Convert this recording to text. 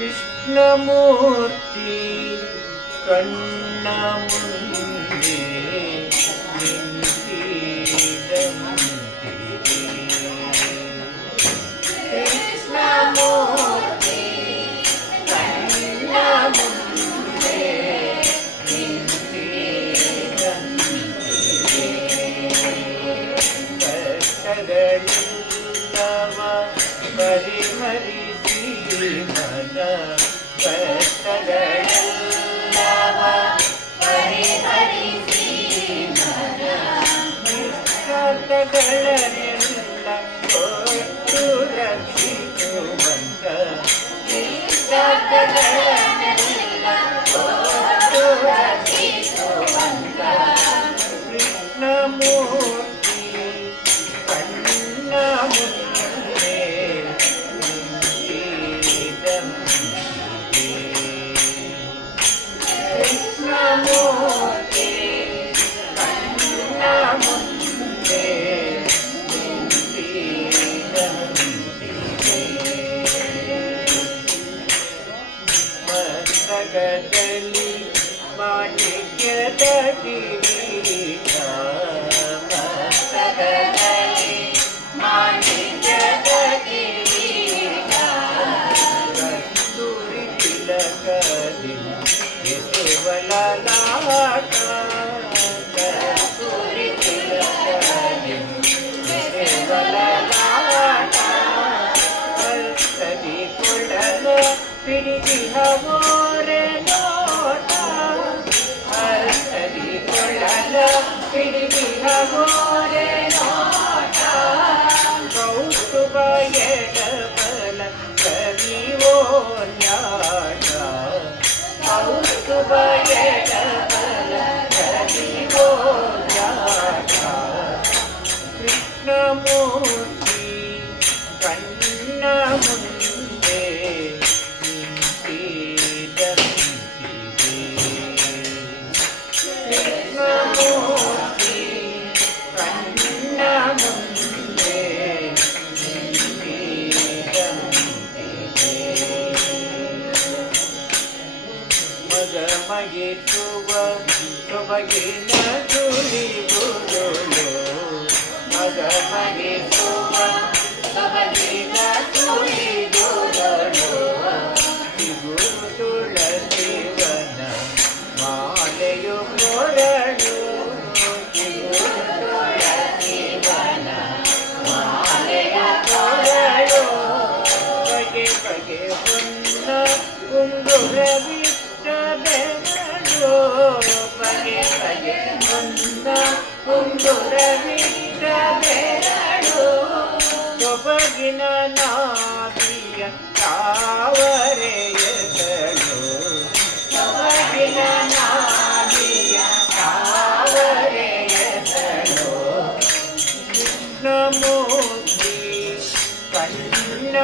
കൃഷ്ണമൂർത്തി കണ്ണമുന്നേ പരിമരി ശ്രീ కన్న ముందే ಮಸ್ತಕದಲ್ಲಿ ಮಾಣಿಕ್ಯದ ಕಿರೀಟ ಮಸ್ತಕದಲ್ಲಿ ಮಾಣಿಕ್ಯದ ಕಿರೀಟ ಕಸ್ತೂರಿ ತಿಲಕದಿ ಎಸುವಲ ಲಾಟ ಕಸ್ತೂರಿ ತಿಲಕದಿ ಎಸುವಲ ಲಾಟ ಕರ್ತದಿ ಕೊಡಲ ಹಿಡಿದಿಹವೋರೆ കൗതുകയട പല കവിയോഞ്ഞ ಸೊಬಗಿನ ತುಳಿ ಗುರುಳು ಮಗ ಮಗಿಸುವ ಸೊಬಗಿನ ತುಳಿ ಗುರುಳು ಗುರು ತುಳಸಿವನ ಮಾಲೆಯು ಕೊರಳು ಗುರು ತುಳಸಿವನ ಮಾಲೆಯು ಕೊರಳು ಬಗೆ ಬಗೆ ಹೊನ್ನ ಉಂಗುರವಿಟ್ಟ ಕುಂದುರವಿರಬೆರಡು ಸೊಬಗಿನ ನಾದಿಯ ತಾವರೆಯಗಳು ಸೊಬಗಿನ ನಾದಿಯ ತಾವರೆಯಗಳು ಕೃಷ್ಣಮೂರ್ತಿ ಕಣ್ಣ